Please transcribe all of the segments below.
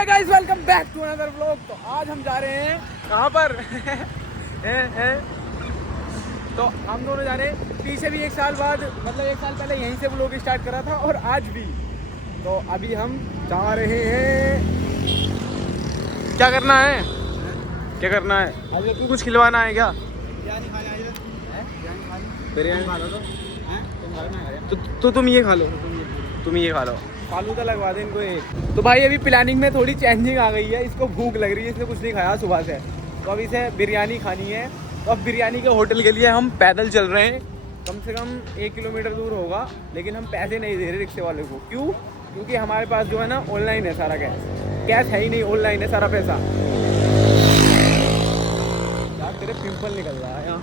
Guys welcome back to another vlog. तो आज हम जा रहे हैं कहाँ पर तो हम दोनों जा रहे हैं पीछे भी एक साल बाद, मतलब एक साल पहले यहीं से व्लॉग स्टार्ट करा था और आज भी। तो अभी हम जा रहे हैं। क्या करना है? क्या करना है? अभी तू कुछ खिलवाना है क्या? बिरयानी खा लो तो तुम ये खा लो, तुम ये खा लो। फालूदा लगवा दे इनको एक। तो भाई अभी प्लानिंग में थोड़ी चेंजिंग आ गई है। इसको भूख लग रही है, इसने कुछ नहीं खाया सुबह से, तो अभी इसे बिरयानी खानी है। तो अब बिरयानी के होटल के लिए हम पैदल चल रहे हैं। कम से कम 1 किलोमीटर दूर होगा, लेकिन हम पैसे नहीं दे रहे रिक्शे वाले को। क्यों? क्योंकि हमारे पास जो है ना ऑनलाइन है सारा कैश है ही नहीं, ऑनलाइन है सारा पैसा। यार तेरे पिंपल निकल रहा है यहाँ।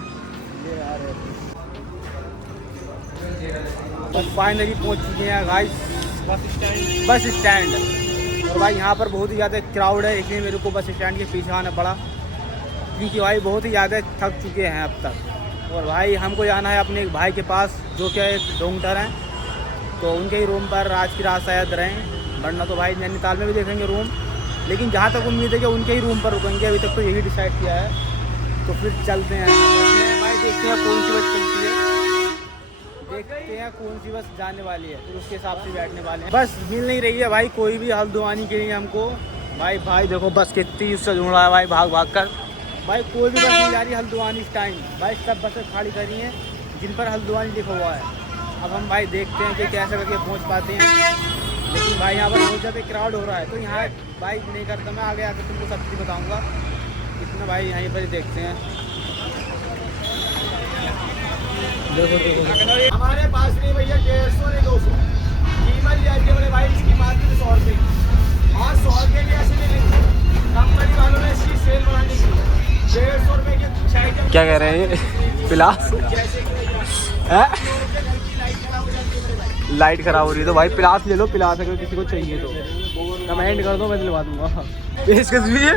तो फाइनली पहुँच चुके हैं गाइस बस स्टैंड। और भाई यहाँ पर बहुत ही ज़्यादा क्राउड है, इसलिए मेरे को बस स्टैंड के पीछे आना पड़ा, क्योंकि भाई बहुत ही ज़्यादा थक चुके हैं अब तक। और भाई हमको जाना है अपने एक भाई के पास, जो कि एक डॉक्टर हैं। तो उनके ही रूम पर आज की रात शायद रहें, वरना तो भाई नैनीताल में भी देखेंगे रूम। लेकिन जहाँ तक उम्मीद है कि उनके ही रूम पर रुकेंगे, अभी तक तो यही डिसाइड किया है। तो फिर चलते हैं भाई, देखते हैं कौन सी बस चलती है, देखते हैं कौन सी बस जाने वाली है, फिर उसके हिसाब से बैठने वाले हैं। बस मिल नहीं रही है भाई कोई भी हल्द्वानी के लिए हमको। भाई देखो बस कितनी उससे जुड़ रहा है भाई, भाग कर। भाई कोई भी बस नहीं जा रही हल्द्वानी इस टाइम। भाई सब बसें खाली करी हैं जिन पर हल्द्वानी लिखा हुआ है। अब हम भाई देखते हैं कि कैसे करके पहुँच पाते हैं। लेकिन भाई यहाँ पर बहुत ज़्यादा क्राउड हो रहा है, तो यहाँ बाइक नहीं करता मैं, आगे आकर तुमको सब चीज़ बताऊँगा। इतना भाई यहीं पर ही देखते हैं। हमारे पास नहीं भैया, 150 नहीं 200 कीमत जाएगी बोले भाई। इसकी मार्केट 100 रुपये और 100 रुपये की ऐसे नहीं लेंगे। कंपनी वालों ने इसकी सेल बढ़ाने की 150 रुपये की। क्या कह रहे हैं? पिलास लाइट खराब हो रही है तो भाई पिलास ले लो। पिलास अगर किसी को चाहिए तो कमेंट कर दो, मैं दिलवा दूंगा। पेशकश भी है,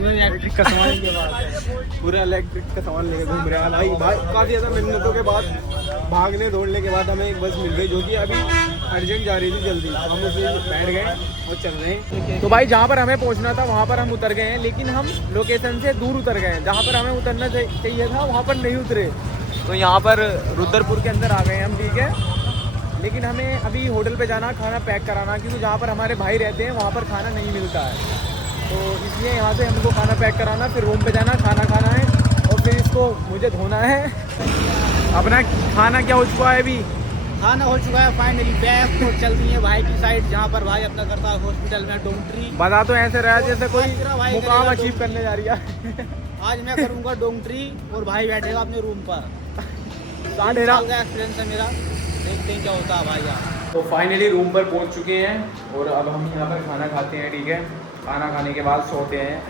इलेक्ट्रिक का सामान के बाद पूरा इलेक्ट्रिक का सामान लेके घूम रहा है भाई काफ़ी ज़्यादा मेहनतों के बाद, भागने दौड़ने के बाद हमें एक बस मिल गई, जो कि अभी अर्जेंट जा रही थी जल्दी। हम उसमें बैठ गए और चल रहे हैं। तो भाई जहाँ पर हमें पहुँचना था वहाँ पर हम उतर गए हैं, लेकिन हम लोकेशन से दूर उतर गए हैं। जहाँ पर हमें उतरना चाहिए था वहाँ पर नहीं उतरे। तो यहाँ पर रुद्रपुर के अंदर आ गए हम, ठीक है। लेकिन हमें अभी होटल पे जाना, खाना पैक कराना, क्योंकि जहाँ पर हमारे भाई रहते हैं वहाँ पर खाना नहीं मिलता है। तो इसलिए यहाँ से हमको खाना पैक कराना, फिर रूम पे जाना, खाना खाना है, और फिर इसको मुझे धोना है। अपना खाना क्या हो चुका है? अभी खाना हो चुका है फाइनली। बैग तो चलती है भाई की साइड, जहाँ पर भाई अपना करता है हॉस्पिटल में डॉक्टरी। बता तो ऐसे रहा जैसे कोई मुकाम अचीव करने जा रही है। आज मैं करूँगा डॉक्टरी और भाई बैठेगा अपने रूम पर। एक्सपीरियंस है मेरा, देखते हैं क्या होता है भाई यार। तो फाइनली रूम पर पहुंच चुके हैं और अब हम यहाँ पर खाना खाते हैं, ठीक है। खाना खाने के बाद सोते हैं,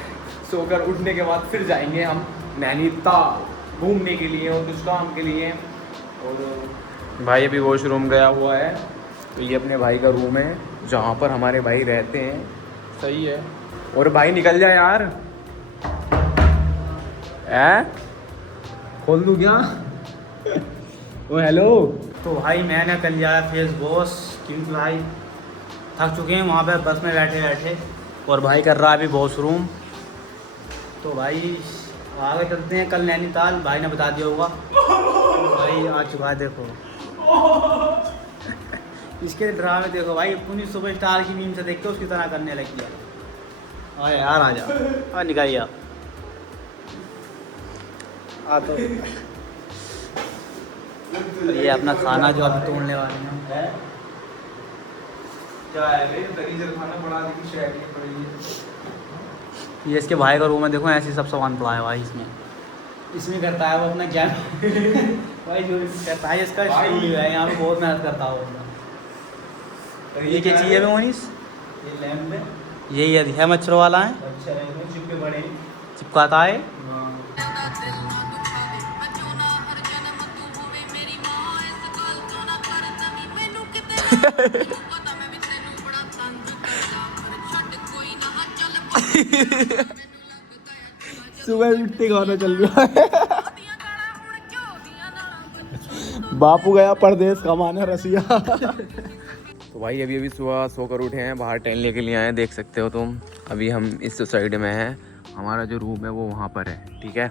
सोकर उठने के बाद फिर जाएंगे हम नैनीताल घूमने के लिए और कुछ काम के लिए। और भाई अभी वॉशरूम गया हुआ है, तो ये अपने भाई का रूम है जहाँ पर हमारे भाई रहते हैं। सही है। और भाई निकल जाए यार, खोल दूँ क्या? ओ हेलो। तो भाई मैंने कर लिया है फेस वॉश, क्योंकि भाई थक चुके हैं वहाँ पे बस में बैठे बैठे। और भाई कर रहा है अभी वॉशरूम। तो भाई आगे चलते हैं, कल नैनीताल भाई ने बता दिया होगा। तो भाई आ चुका है, देखो इसके ड्रामे देखो भाई, पूरी सुपरस्टार की नींद से देख के उसकी तरह करने लग गया। अरे यार आ जाओ, और निकालिए आप। तो ये अपना खाना जो अभी तोड़ने वाले हैं। क्या है खाना बड़ा पड़ी। ये इसके भाई का रूम है, देखो ऐसे सब सामान पड़ा है भाई इसमें करता है वो अपना ज्ञान। भाई जो करता है इसका स्टूडियो है, यहाँ पे बहुत मेहनत करता है वो। ये क्या चीज़ है मोनीस? ये लैम्प है, यही है मच्छरों वाला है। अच्छा है, चिपके बड़े चिपकाता है। सुबह उठते गाना चल रहा है। बापू गया परदेश कमाने रसिया। तो भाई अभी सुबह सोकर उठे हैं, बाहर टहलने के लिए आए हैं, देख सकते हो तुम। अभी हम इस सोसाइटी में हैं, हमारा जो रूम है वो वहाँ पर है, ठीक है।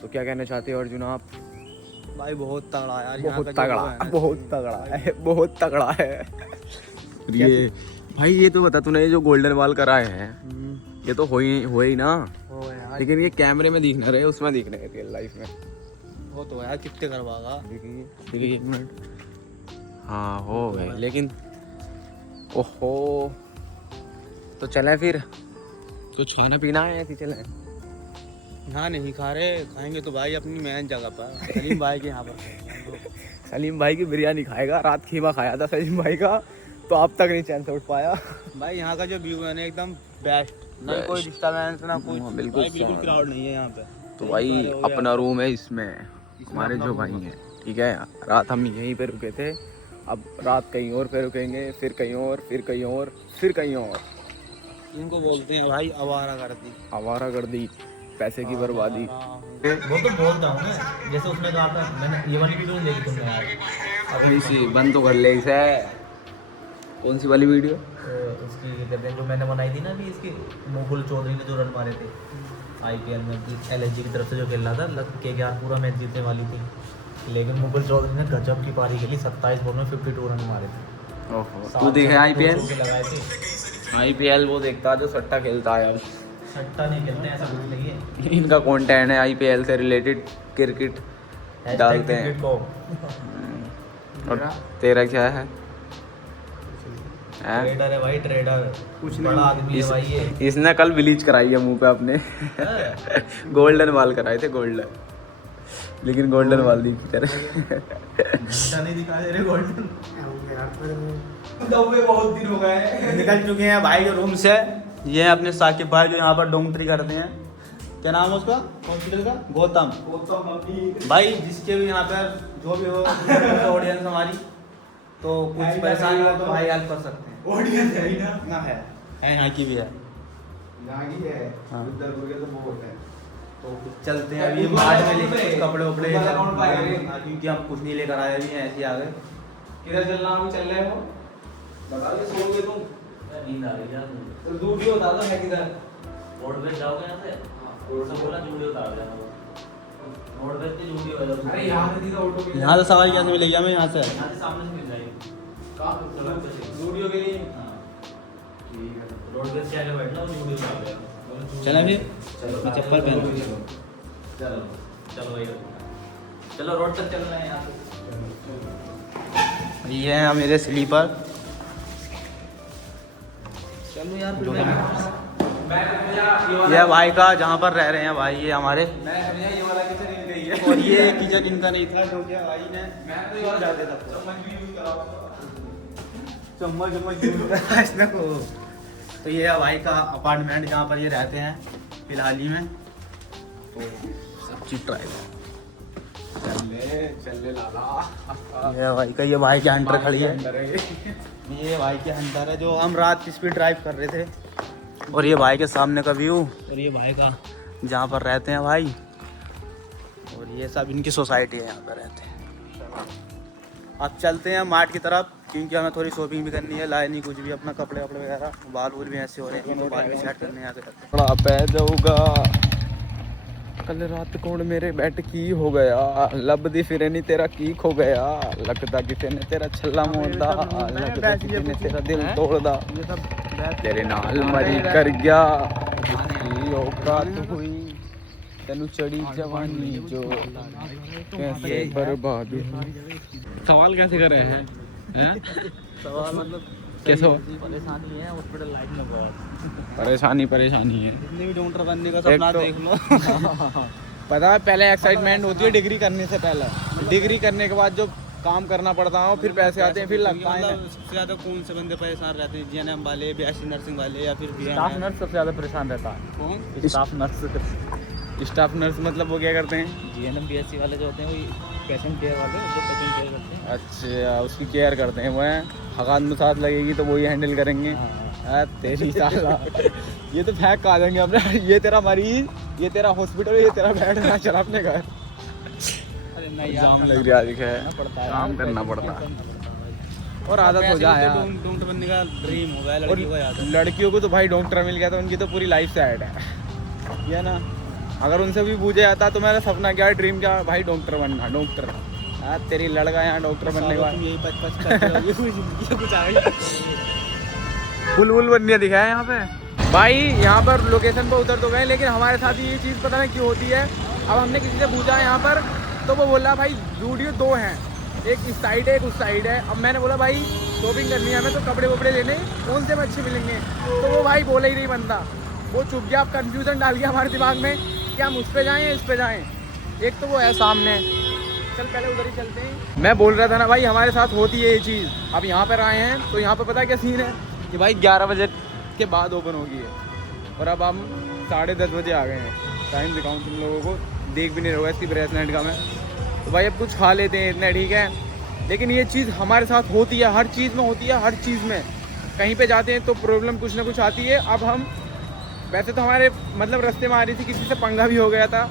तो क्या कहना चाहते हो अर्जुन आप? भाई बहुत तगड़ा है यार, बहुत तगड़ा, बहुत तगड़ा है, बहुत तगड़ा है। ये भाई ये तो बता, तूने ये जो गोल्डन वाल कराए हैं ये तो हो ही ना, लेकिन ये कैमरे में दिख ना रहे, उसमें दिख रहे रियल लाइफ में। वो तो यार कितने करवागा, देखिए एक मिनट। हाँ हो गए, लेकिन ओहो। तो चलें फिर, कुछ खाना पीना है ऐसे चलें? यहाँ नहीं खा रहे, खाएंगे तो भाई अपनी मेन जगह पर सलीम भाई के यहाँ पर। सलीम भाई की बिरयानी खाएगा, रात खीमा खाया था सलीम भाई का, तो अब तक नहीं चैन से उठ पाया। भाई यहाँ का जो व्यू है ना एकदम बेस्ट, ना कोई डिस्टर्बेंस ना कुछ, बिल्कुल बिल्कुल क्राउड नहीं है यहाँ पे। तो भाई अपना रूम है इसमें, हमारे जो भाई हैं, ठीक है। रात हम यहीं पे रुके थे, अब रात कहीं और पे रुकेंगे, फिर कहीं और, फिर कहीं और, फिर कहीं और। इनको बोलते हैं भाई आवारागर्दी। आवारागर्दी, पैसे की बर्बादी। वो तो बोलता हूँ मैं, जैसे उसमें तो आपने मैंने ये वाली वीडियो देखी तुमने यार, अपनी सी बंद तो कर ले इसे। कौन सी वाली वीडियो? उसकी कहते हैं जो मैंने बनाई थी ना अभी, इसकी मुकुल चौधरी ने जो रन मारे थे IPL में, LSG की तरफ से जो खेल रहा था, लग के यार पूरा मैच जीतने वाली थी, लेकिन मुकुल चौधरी ने गजब की पारी खेली, 27 बॉल में 52 रन मारे थे। ओहो, तू देखे IPL? लगाए थे IPL वो देखता है जो सट्टा खेलता है। अब सट्टा नहीं खेलते हैं, ऐसा कुछ नहीं है। इनका कंटेंट है IPL से रिलेटेड, क्रिकेट डालते हैं। और तेरा क्या है? ट्रेडर है भाई, ट्रेडर, कुछ बड़ा आदमी है भाई ये। इसने कल ब्लीच कराई है मुंह पे अपने। गोल्डन वाल कराए थे, गोल्डन, लेकिन गोल्डन वाल नहीं की तरह। घंटा नहीं दिखा रहे गोल्डन। बहुत दिन हो गए, निकल चुके हैं भाई के रूम से। ये हैं अपने साकिब भाई जो यहाँ पर डोंगट्री करते हैं, क्या नाम है उसका हॉस्पिटल का? गौतम भाई, जिसके भी यहाँ पर जो भी हो ऑडियंस हमारी, तो कुछ परेशानी हो तो भाई हेल्प कर सकते हैं। ऑडियंस है ही ना है यहाँ की भी है, हाँ। तो कुछ चलते हैं अभी मार्ट में लेके कुछ कपड़े वपड़े, क्योंकि हम कुछ नहीं लेकर आए, अभी ऐसे ही आ गए। किधर चलना है? चल रहे हो बता दो, सो गए तुम? नींद आ रही है तो दूर भी बता दो है किधर। रोड पे जाओगे यहाँ से, रोड से बोला जूडियो उतार देना, रोड पे से जूडियो है। अरे यहाँ से सवारी कैसे मिलेगी हमें? यहाँ से यहाँ से सामने से मिल जाएगी जूडियो के लिए। ठीक है, रोड पे से आगे बैठना, जूडियो उतार देना। चला फिर, चलो मैं चप्पल पहन लूँ। चलो चलो भाई, चलो रोड तक चलना है यहाँ से। ये हैं मेरे स्लीपर। चलो यार, ये भाई का जहाँ पर रह रहे हैं भाई, ये हमारे। ये वाला किचन इनका ही है, और ये किचन इनका नहीं था, जो क्या भाई ने चम्मच को। तो ये है भाई का अपार्टमेंट जहाँ पर ये रहते हैं फिलहाल ही में। तो सब चीज ट्राई चल ले लाला। ये भाई का, ये भाई के हंटर खड़ी है, ये भाई के हंटर है जो हम रात की स्पीड ड्राइव कर रहे थे। और ये भाई के सामने का व्यू, और ये भाई का जहाँ पर रहते हैं भाई, और ये सब इनकी सोसाइटी है, यहाँ पर रहते हैं। अब चलते हैं मार्ट की तरफ, क्योंकि हमें थोड़ी शॉपिंग भी करनी है, लाए नहीं कुछ भी, अपना कपड़े वपड़े वगैरह, बाल वूल भी ऐसे हो रहे हैं, तो बाल भी सेट करने आगे रहते बड़ा पै जाऊगा। कल रात कोण मेरे बैठ की हो गया, लबदी फिरे नहीं तेरा की खो गया, लगता किसी ने तेरा छल्ला मोड़दा, लगता किसी ने तेरा दिल तोड़दा, तेरे नाल मरी कर गया जिसकी औकात हुई, तेनू चढ़ी जवानी जो कैसे बर्बाद हुई। सवाल कैसे कर रहे हैं? सवाल मतलब कैसे हो? परेशानी है हॉस्पिटल लाइफ में बहुत। परेशानी है, जितने भी डॉक्टर बनने का सपना देख लो। पता है पहले एक्साइटमेंट होती है डिग्री करने से पहले, डिग्री करने के बाद जो काम करना पड़ता है फिर पैसे आते हैं, फिर लगता है। सबसे ज़्यादा कौन से बंदे परेशान रहते हैं? GNM वाले, BSc नर्सिंग वाले, या फिर स्टाफ नर्स सबसे ज़्यादा परेशान रहता है। कौन? स्टाफ नर्स मतलब वो क्या करते हैं? GNM BSc वाले जो होते हैं वो पेशेंट केयर वाले, जो पेशेंट केयर करते हैं। अच्छा, उसकी केयर करते हैं। वो हगान में साथ लगेगी तो वही हैंडल करेंगे। तेरी साला ये तो फेंक खा देंगे अपने। ये तेरा मरीज, ये तेरा हॉस्पिटल, ये तेरा बेड ना चला अपने घर। अरे नहीं एग्जाम लग रहा है, काम करना पड़ता है। और आदत हो जाए यार। डॉक्टर बनने का ड्रीम हो गया और लड़की को याद है। लड़कियों को तो भाई डॉक्टर मिल गया तो उनकी तो पूरी लाइफ सेट है, ये ना। अगर उनसे भी पूछा जाता तो मेरा सपना क्या है, ड्रीम क्या है, भाई डॉक्टर बनना, डॉक्टर। यार तेरी लड़का यहाँ डॉक्टर बनने के बाद यही बच करते रहोगे, पूरी जिंदगी में कुछ आगे बुलबुल बनने दिखा है यहाँ पे। भाई यहाँ पर लोकेशन पर उतर तो गए, लेकिन हमारे साथ ये चीज़ पता नहीं क्यों होती है। अब हमने किसी से पूछा यहाँ पर तो वो बोला भाई वीडियो 2 हैं, एक इस साइड है एक उस साइड है। अब मैंने बोला भाई शॉपिंग करनी है हमें तो कपड़े वपड़े लेने, कौन से में अच्छे मिलेंगे, तो वो भाई बोला ही नहीं बनता, वो चुप गया। आप कन्फ्यूज़न डाल गया हमारे दिमाग में कि हम उस पर जाएँ या इस पर जाएँ। एक तो वो है सामने, चल पहले उधर ही चलते हैं। मैं बोल रहा था ना भाई हमारे साथ होती है ये चीज़। अब यहाँ पर आए हैं तो यहाँ पर पता है क्या सीन है कि भाई 11 बजे के बाद ओपन होगी है, और अब हम 10:30 बजे आ गए हैं। टाइम दिखाऊँ तुम लोगों को, देख भी नहीं रहोगा इसकी ब्रेसलेट का मैं। तो भाई अब कुछ खा लेते हैं इतना, ठीक है। लेकिन ये चीज़ हमारे साथ होती है, हर चीज़ में होती है, हर चीज़ में। कहीं पे जाते हैं तो प्रॉब्लम कुछ ना कुछ आती है। अब हम वैसे तो हमारे मतलब रास्ते में आ रही थी, किसी से पंगा भी हो गया था,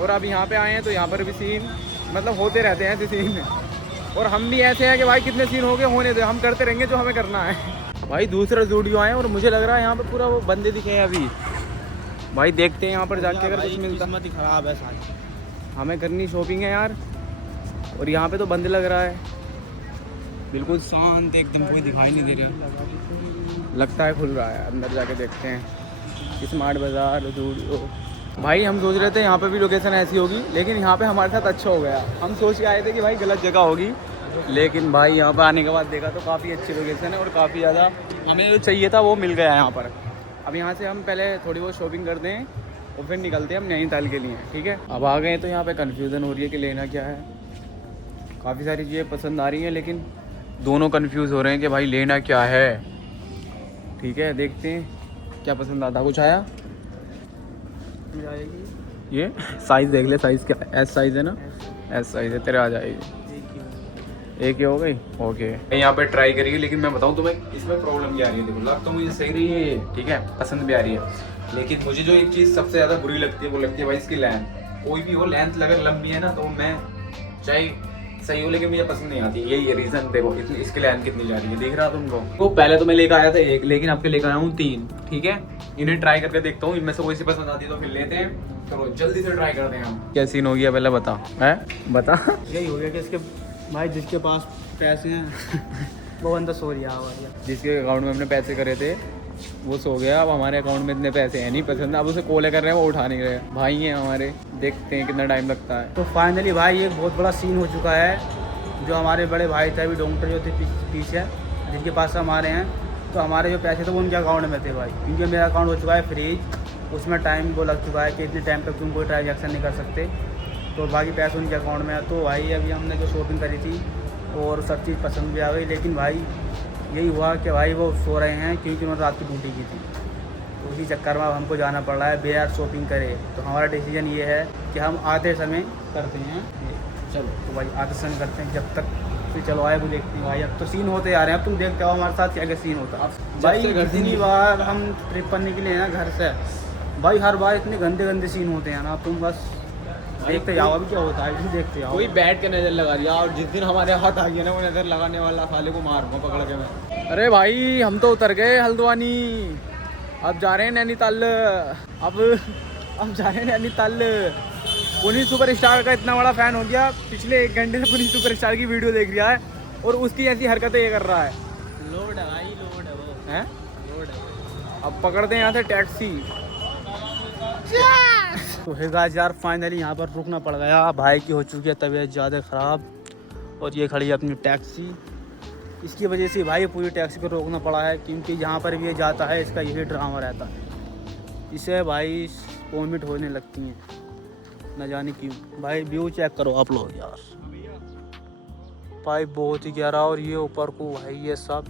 और अब यहाँ पे आए हैं तो यहाँ पर भी सीन मतलब होते रहते हैं ऐसे सीन। और हम भी ऐसे हैं कि भाई कितने सीन हो गए होने दे, हम करते रहेंगे जो हमें करना है। भाई दूसरा स्टूडियो आए और मुझे लग रहा है यहाँ पर पूरा वो बंदे दिखे हैं अभी। भाई देखते हैं यहाँ पर जाके अगर कुछ मिलता। किस्मत ही खराब है सारी, हमें करनी शॉपिंग है यार, और यहाँ पे तो बंद लग रहा है, बिल्कुल शांत एकदम, कोई दिखाई नहीं दे रहा। लगता है खुल रहा है, अंदर जाके देखते हैं। स्मार्ट बाज़ार स्टूडियो। भाई हम सोच रहे थे यहाँ पे भी लोकेशन ऐसी होगी, लेकिन यहाँ पे हमारे साथ अच्छा हो गया। हम सोच के आए थे कि भाई गलत जगह होगी, लेकिन भाई यहाँ पर आने के बाद देखा तो काफ़ी अच्छी लोकेशन है और काफ़ी ज़्यादा हमें जो चाहिए था वो मिल गया यहाँ पर। अब यहाँ से हम पहले थोड़ी बहुत शॉपिंग करते हैं और फिर निकलते हैं हम नैनीताल के लिए, ठीक है। अब आ गए तो यहाँ पे कन्फ्यूज़न हो रही है कि लेना क्या है। काफ़ी सारी चीज़ें पसंद आ रही हैं, लेकिन दोनों कन्फ्यूज़ हो रहे हैं कि भाई लेना क्या है। ठीक है, देखते हैं क्या पसंद आता। कुछ आया ये साइज़ देख ले, साइज़ क्या है, एस साइज़ है ना, एस साइज़ है, तेरे आ जाएगी। एक ही हो गई, ओके। यहाँ पे ट्राई करिए, लेकिन मैं बताऊँ तुम्हें इसमें प्रॉब्लम क्या आ रही है। देखो लग तो मुझे सही रही है, ठीक है, पसंद भी आ रही है, लेकिन मुझे जो एक चीज़ सबसे ज़्यादा बुरी लगती है वो लगती है भाई इसकी लेंथ। कोई भी हो लेंथ अगर लंबी है ना तो मैं चाहे सही हो, लेकिन मुझे पसंद नहीं आती। यही है रीज़न। देखो इतनी इसकी लेंथ कितनी जा रही है, दिख रहा है तुमको। तो पहले तो मैं लेकर आया था एक, लेकिन आपके लेकर आया हूँ 3, ठीक है। इन्हें ट्राई करके देखता हूँ, इनमें से कोई सी पसंद आती है तो फिर लेते हैं। चलो जल्दी से ट्राई करते हैं हम। क्या सीन हो गया पहले बता, है बता। यही हो गया कि इसके भाई जिसके पास पैसे हैं वो बंदा सो रहा है। जिसके अकाउंट में हमने पैसे करे थे वो सो गया। अब हमारे अकाउंट में इतने पैसे हैं नहीं पसंद, अब उसे कॉल कर रहे हैं वो उठा नहीं रहे। भाई हैं हमारे, देखते हैं कितना टाइम लगता है। तो फाइनली भाई एक बहुत बड़ा सीन हो चुका है। जो हमारे बड़े भाई थे अभी डॉक्टर जो थे पीछे, जिनके पास हम आ रहे हैं, तो हमारे जो पैसे थे वो उनके अकाउंट में थे भाई। क्योंकि मेरा अकाउंट हो चुका है फ्रीज, उसमें टाइम वो लग चुका है कि इतने टाइम तक तुम कोई ट्रांजेक्शन नहीं कर सकते, तो बाकी पैसे उनके अकाउंट में है। तो भाई अभी हमने जो शॉपिंग करी थी और सब चीज़ पसंद भी आ गई, लेकिन भाई यही हुआ कि भाई वो सो रहे हैं क्योंकि उन्होंने रात की ड्यूटी की थी। तो उसी चक्कर में अब हमको जाना पड़ रहा है बेयर शॉपिंग करे। तो हमारा डिसीजन ये है कि हम आते समय करते हैं। चलो तो भाई आते समय करते हैं, जब तक फिर चलो आए वो देखते हैं। भाई अब तो सीन होते आ रहे हैं, अब तुम देखते हो हमारे साथ क्या क्या सीन होता है। भाई इतनी बार हम ट्रिप पर निकले हैं घर से, भाई हर बार इतने गंदे गंदे सीन होते हैं ना, तुम बस देखते जाओ अभी क्या होता है, देखते जाओ। कोई बैठ के नज़र लगा दिया, और जिस दिन हमारे हाथ आ गया ना वो नज़र लगाने वाला साले को मारूंगा पकड़ के मैं। अरे भाई हम तो उतर गए हल्द्वानी, अब जा रहे हैं नैनीताल। अब जा रहे हैं नैनीताल। पुनीत सुपरस्टार का इतना बड़ा फ़ैन हो गया, पिछले 1 घंटे से पुनीत सुपरस्टार की वीडियो देख रहा है और उसकी ऐसी हरकतें ये कर रहा है। लोड है भाई, लोड है वो हैं, लोड है। अब पकड़ते हैं यहाँ से टैक्सी। तो है गाइस यार फाइनली यहाँ पर रुकना पड़ गया। भाई की हो चुकी है तबीयत ज़्यादा ख़राब, और ये खड़ी है अपनी टैक्सी। इसकी वजह से भाई पूरी टैक्सी को रोकना पड़ा है, क्योंकि जहाँ पर भी ये जाता है इसका यही ड्रामा रहता है। इसे भाई वॉमिट होने लगती हैं, न जाने क्यों। भाई व्यू चेक करो आप लोग यार, भाई बहुत ही गहरा। और ये ऊपर को भाई ये सब,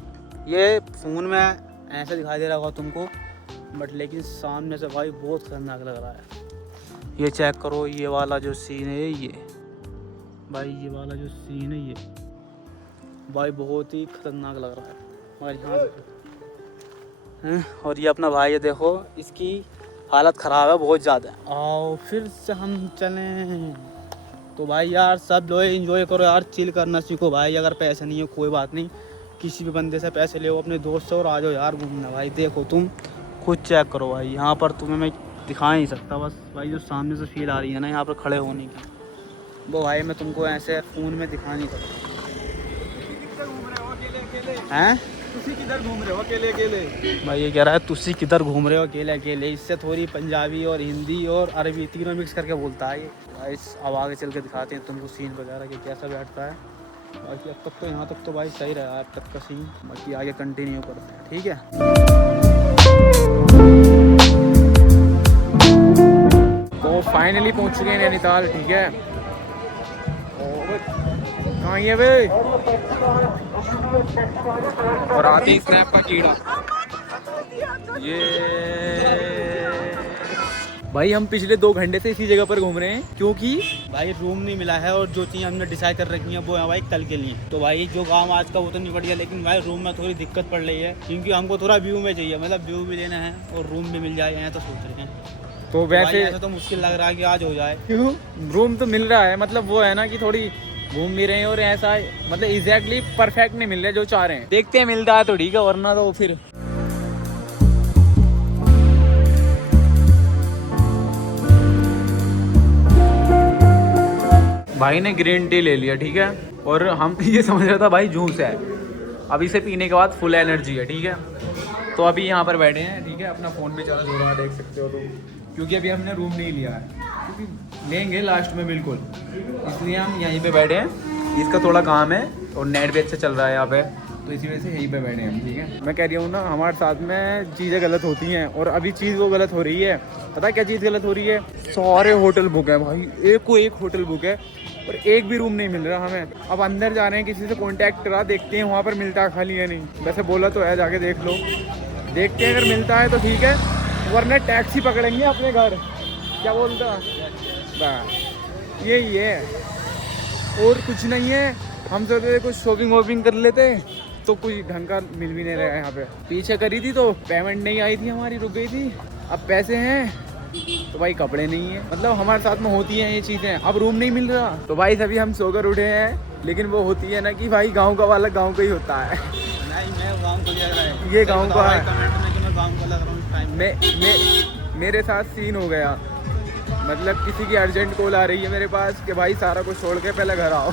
ये फ़ोन में ऐसा दिखाई दे रहा होगा तुमको, बट लेकिन सामने से भाई बहुत खतरनाक लग रहा है। ये चेक करो, ये वाला जो सीन है ये भाई, ये वाला जो सीन है ये भाई बहुत ही खतरनाक लग रहा है। मगर यहाँ हैं, और ये अपना भाई है, देखो इसकी हालत ख़राब है बहुत ज़्यादा। आओ फिर से हम चलें। तो भाई यार सब लोग एंजॉय करो यार, चिल करना सीखो भाई। अगर पैसे नहीं है कोई बात नहीं, किसी भी बंदे से पैसे ले अपने दोस्त से और आ जाओ यार घूमना। भाई देखो तुम खुद चेक करो भाई, यहाँ पर तुम्हें मैं दिखा नहीं सकता, बस भाई जो सामने से फील आ रही है ना यहाँ पर खड़े होने की, वो भाई मैं तुमको ऐसे फ़ोन में दिखा नहीं सकता। हैं तुसी किधर घूम रहे हो अकेले अकेले? भाई ये कह रहा है तुसी किधर घूम रहे हो अकेले अकेले, इससे थोड़ी पंजाबी और हिंदी और अरबी तीनों मिक्स करके बोलता है ये। भाई अब आगे चल के दिखाते हैं तुमको सीन वगैरह कि कैसा बैठता है। बाकी अब तक तो यहाँ तक तो भाई सही रहा अब तक का सीन, बाकी आगे कंटिन्यू करते हैं, ठीक है। तो फाइनली पहुंच चुके हैं नैनीताल, ठीक है। कहाँ है भाई? और आते ही स्नैप का कीड़ा। ये भाई हम पिछले 2 घंटे से इसी जगह पर घूम रहे हैं क्योंकि भाई रूम नहीं मिला है और जो चीज़ हमने डिसाइड कर रखी है वो है भाई कल के लिए। तो भाई जो काम आज का वो तो निपट गया, लेकिन भाई रूम में थोड़ी दिक्कत पड़ रही है क्योंकि हमको थोड़ा व्यू में चाहिए, मतलब व्यू भी लेना है और रूम भी मिल जाए तो सोच रहे हैं। तो वैसे ऐसा तो मुश्किल लग रहा है कि आज हो जाए। क्यों? रूम तो मिल रहा है, मतलब वो है ना कि थोड़ी घूम भी रहे हैं और ऐसा मतलब एग्जैक्टली परफेक्ट नहीं मिल रहा जो चाह रहे हैं। देखते हैं मिलता है तो ठीक है, वरना तो फिर भाई ने ग्रीन टी ले लिया, ठीक है। और हम ये समझ रहा था भाई जूस है, अब इसे पीने के बाद फुल एनर्जी है, ठीक है। तो अभी यहाँ पर बैठे हैं, ठीक है। अपना फ़ोन भी चार्ज हो रहा है, देख सकते हो तुम, क्योंकि अभी हमने रूम नहीं लिया है, क्योंकि लेंगे लास्ट में बिल्कुल, इसलिए हम यहीं पे बैठे हैं। इसका थोड़ा काम है और नेट भी अच्छा चल रहा है यहाँ पे, तो इसी वजह से यहीं पे बैठे हैं हम, ठीक है। मैं कह रही हूँ ना हमारे साथ में चीज़ें गलत होती हैं और अभी चीज़ वो गलत हो रही है। पता है क्या चीज़ गलत हो रही है? सारे होटल बुक है भाई, एक को एक होटल बुक है और एक भी रूम नहीं मिल रहा हमें। अब अंदर जा रहे हैं, किसी से कांटेक्ट करा, देखते हैं वहाँ पर मिलता है खाली है नहीं। वैसे बोला तो है, जाके देख लो, देखते हैं अगर मिलता है तो ठीक है, वरना टैक्सी पकड़ेंगे अपने घर। क्या बोलता यही है और कुछ नहीं है। हम सोचते थे कुछ शॉपिंग वॉपिंग कर लेते, तो कुछ ढंग का मिल भी नहीं रहा है यहाँ पे। पीछे करी थी तो पेमेंट नहीं आई थी हमारी, रुक गई थी। अब पैसे हैं तो भाई कपड़े नहीं है, मतलब हमारे साथ में होती हैं ये चीज़ें। अब रूम नहीं मिल रहा तो भाई सभी हम सोकर उठे हैं, लेकिन वो होती है ना कि भाई गाँव का वाला गाँव का ही होता है। नहीं मैं गाँव को लग रहा है, ये गाँव का है। कमेंट में कि मैं गाँव को लग रहा हूँ टाइम मैं मेरे साथ सीन हो गया, मतलब किसी की अर्जेंट कॉल आ रही है मेरे पास कि भाई सारा कुछ छोड़ के पहले घर आओ।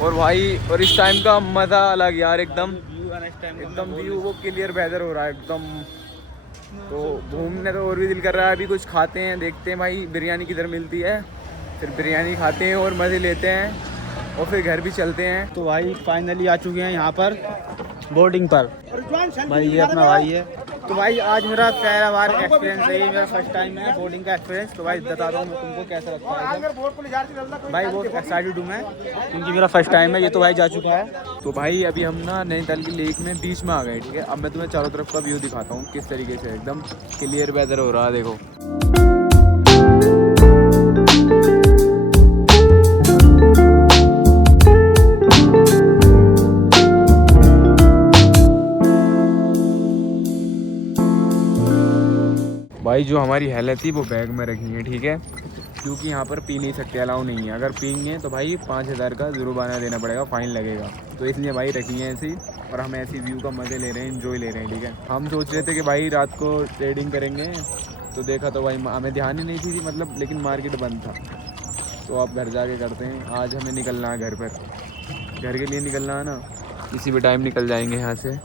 और भाई और इस टाइम का मज़ा अलग यार, एकदम व्यू वो क्लियर वेदर हो रहा है एकदम। तो घूमने तो और भी दिल कर रहा है। अभी कुछ खाते हैं, देखते हैं भाई बिरयानी किधर मिलती है, फिर बिरयानी खाते हैं और मज़े लेते हैं और फिर घर भी चलते हैं। तो भाई फाइनली आ चुके हैं यहाँ पर बोर्डिंग पर। भाई ये अपना भाई है। तो भाई आज मेरा पहला बार एक्सपीरियंस है, ये मेरा फर्स्ट टाइम है बोर्डिंग का एक्सपीरियंस। तो भाई बता रहा हूँ तुमको कैसा लगता है। भाई बहुत एक्साइटेड हूँ मैं क्योंकि मेरा फर्स्ट टाइम है। ये तो भाई जा चुका है। तो भाई अभी हम ना नैनीताल की लेक में बीच में आ गए, ठीक है। अब मैं तुम्हें चारों तरफ का व्यू दिखाता हूँ किस तरीके से एकदम क्लियर वेदर हो रहा है, देखो। भाई जो हमारी हेल्थ थी वो बैग में रखेंगे, ठीक है, क्योंकि यहाँ पर पी नहीं सकते, अलाउ नहीं है। अगर पीएंगे तो भाई 5000 का जुर्माना देना पड़ेगा, फाइन लगेगा। तो इसलिए भाई रखी है ऐसी, और हम ऐसी व्यू का मज़े ले रहे हैं, एंजॉय ले रहे हैं, ठीक है। हम सोच रहे थे कि भाई रात को ट्रेडिंग करेंगे, तो देखा तो भाई हमें ध्यान ही नहीं थी मतलब, लेकिन मार्केट बंद था। तो अब घर जाके करते हैं। आज हमें निकलना है घर पर, घर के लिए निकलना है ना, किसी भी टाइम निकल जाएंगे यहाँ से।